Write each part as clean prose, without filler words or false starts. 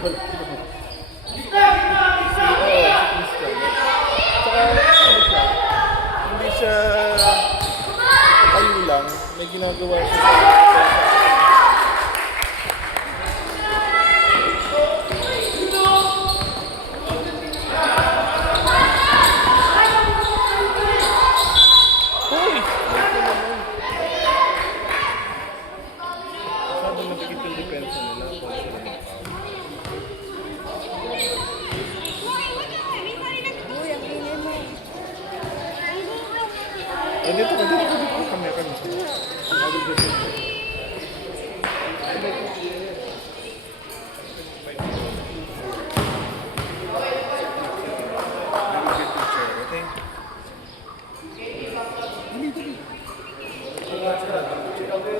Wala. Si Christian. Tsaka ano siya, hindi siya ayun lang, may ginagawa siya sa dito kami.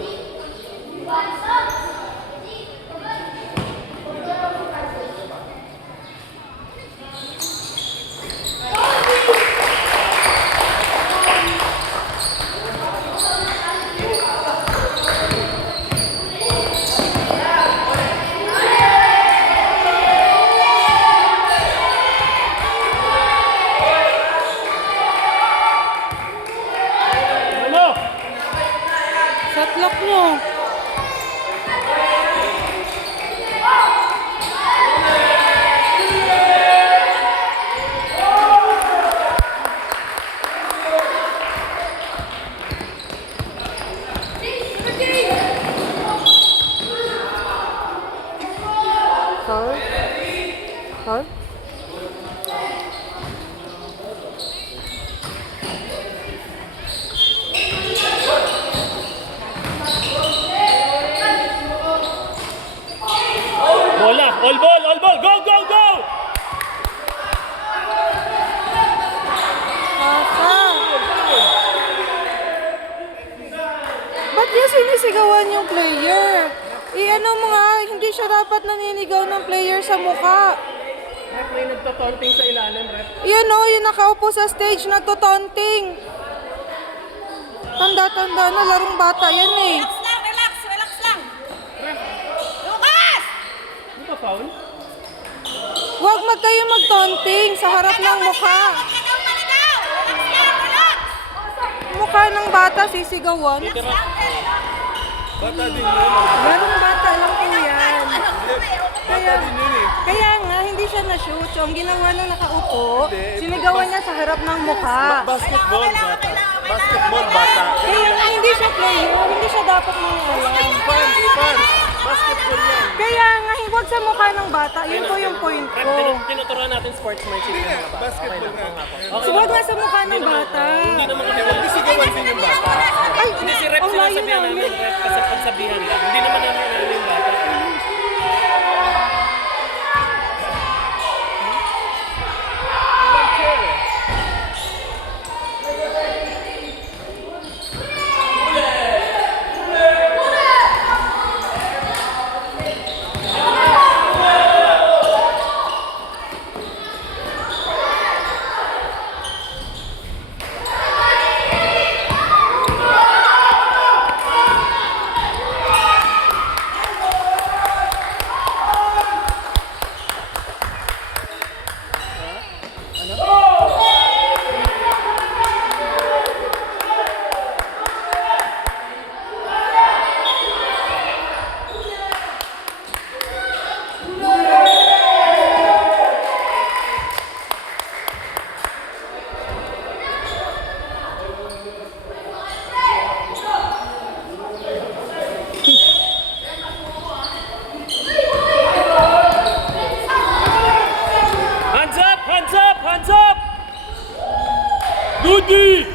Satlak mo. Foul? Bola! All ball! All ball! Go! Go! Go! Ba't niya sinisigawan yung player? I-ano mo nga, hindi siya dapat naninigaw ng player sa mukha. Rep, may nagtotonting sa ilalim, rep. Yan o, yung nakaupo sa stage, nagtotonting. Tanda-tanda na, larong bata yan eh. Relax lang. Lucas! Ano ba, foul? Huwag kayo magtonting sa harap ng mukha. Relax! Mukha ng bata sisigawan. Bata din yun. Larong bata lang po yan. Bata din yun eh. Kaya nga, hindi siya na-shoot. So, ang ginawa nung nakaupo, sinigawan niya sa harap ng mukha. Basketball, bata. Basketball, bata. Kaya nga, hindi siya player. Hindi siya dapat manialam. Fans. Basketball yan. Kaya nga, huwag sa mukha ng bata. Yun po yung point Rep, ko. tinuturuan natin sportsmanship ng mga bata. Basketball nga. So, huwag nga sa mukha ng bata. Hindi naman kami Huwag isigawan din yung bata. Ay, Hindi si Rep ang layo sinasabihan namin, namin. Rep, kasi pagsabihan lang. Hindi naman namin yung bata. Hands up! Hands up! Hands up! Goody!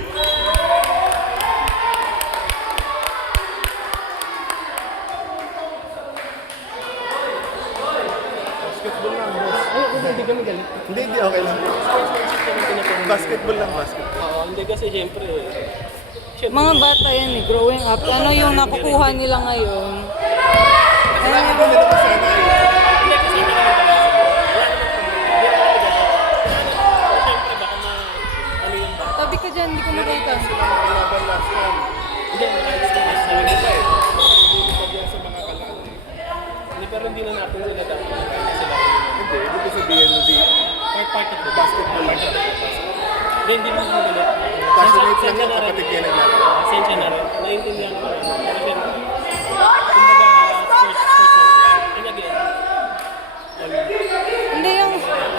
Basketball lang, boss. Hindi kami galit. Hindi, okay lang. Sportsmanship kami tinuturuan. Basketball lang, basketball. Oo, hindi kasi siyempre. Mga bata yan eh, growing up. Ano yung nakukuha nila ngayon? Kailangan din nila masana eh. Hindi kasi hindi kami galit. Wala naman kami. Hindi naman kami galit. Siyempre, baka ano yung bata. Tabi ka dyan, hindi ko makita. Silang laban last time. Hindi, nakalis na last time. Hindi pa eh. Hindi pa yan sa mga kalaan eh. Hindi, pero hindi na natin sila dapat. Sila. part of the Basketball. Part of the hindi mo magalit. Passionate lang yung kapatid niya naglalaro. Sensya na rin. Naiintindihan ko rin. Pero syempre, kumbaga, sports lang. And again, Hindi, yung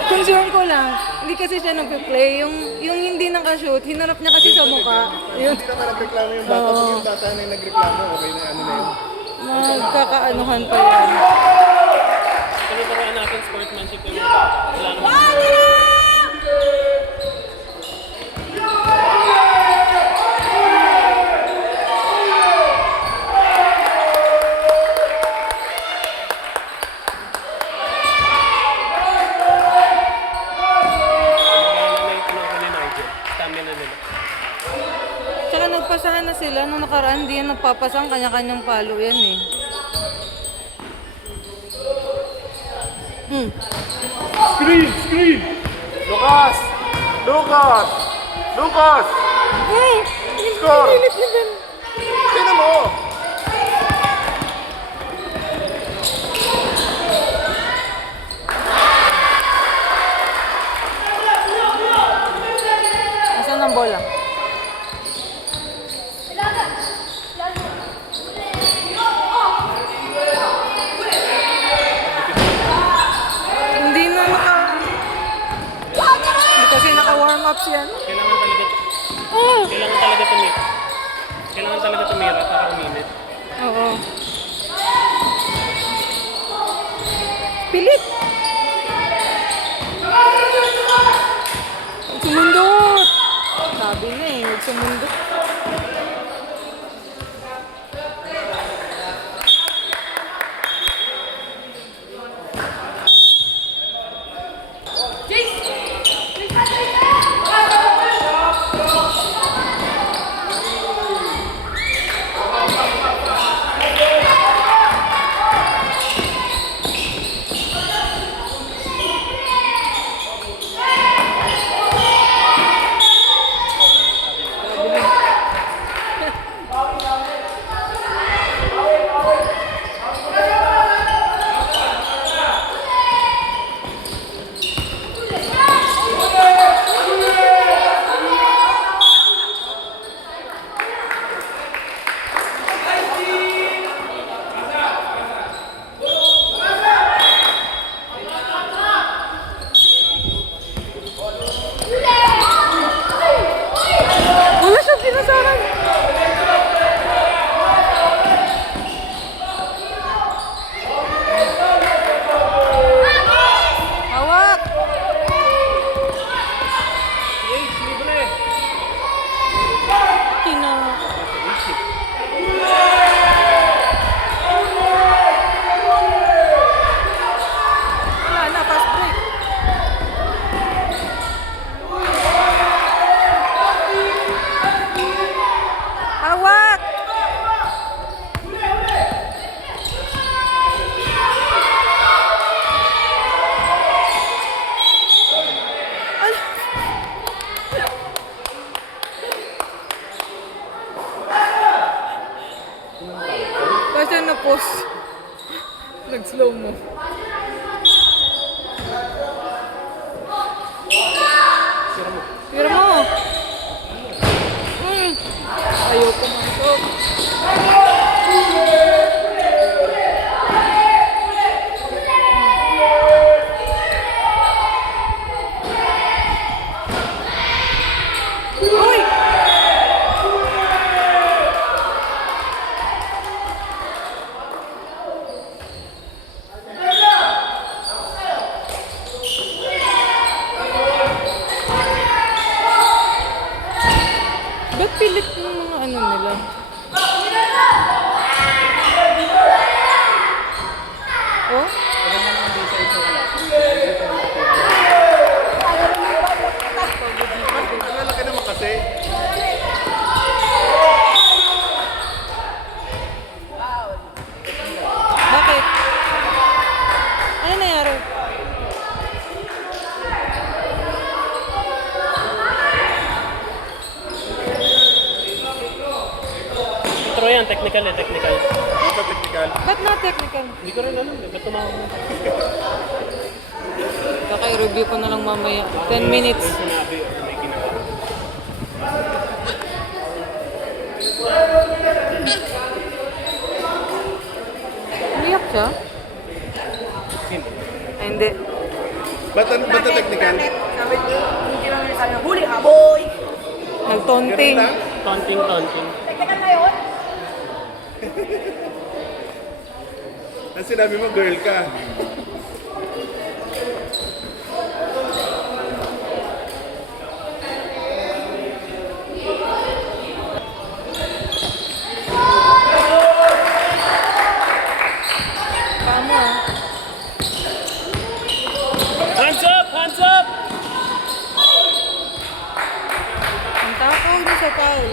concern ko lang, hindi kasi siya nag-play. Yung hindi nakashoot, hinarap niya kasi sa mukha. Yun, Hindi naman nagreklamo yung bata. Pag yung bata na yung nagreklamo, okay na ano na yun. magkakaanuhan pa yan. tinuturuan natin sportsmanship yung wala naman. Tsaka nagpasahan na sila nung nakaraan, hindi yan nagpapasang kanya-kanyang palo yan eh. Screen! Screen! Lucas! Lucas! Lucas! Score! Pilit na gan. Tingnan mo! Asan ang bola? Hindi na Hindi kasi naka-warm up yan. Kailangan talaga tumira para uminit. Oo. Pilit! Sumundot! Sabi na eh, huwag sumundot. Wala siyang pinasahan! Hawak! Tina. Wala na, fast break. Hawak! Ay! Kasi na-post. Nag-slow mo. Tira mo. Ayaw pumasok. Uy! Ba't pilit yung mga ano nila? Oh? Ang lalaki naman kasi. Bakit? Ano nangyari? Pero yan, technical. Ito technical. Ba't na technical? Hindi ko rin alam. Ba't tumawag mo? Kaka-review ko na lang mamaya. 10 minutes. Sinabi or may ginawa. Umiyak siya? Hindi. Ay, hindi. Ba't na technical? Sabi ko, hindi lang sabi ng huli, haboy. Nagtonting. Ganun lang? Taunting. Technical na yun? Ang sinabi mo, girl ka. Paano ah? Hands up! Hands up! Ang takaw niya sa foul.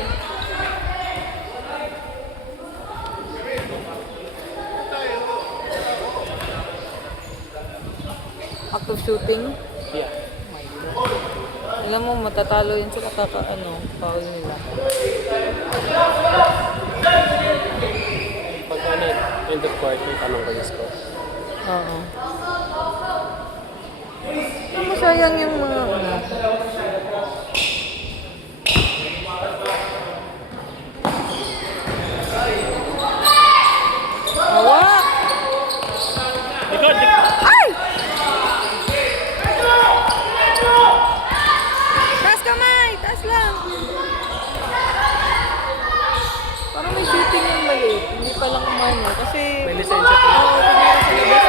Active shooting. Yeah. Alam mo, matatalo yun sila foul nila. Pag ano, end of quarter, tanong ko yung score. Oo. Ang masayang yung mga Hawa! Likod! Ay! Taas kamay! Taas lang! Parang may shooting yung maliit. Hindi pa lang umano. Kasi... May lisensya pa. Oo, tingnan sa labas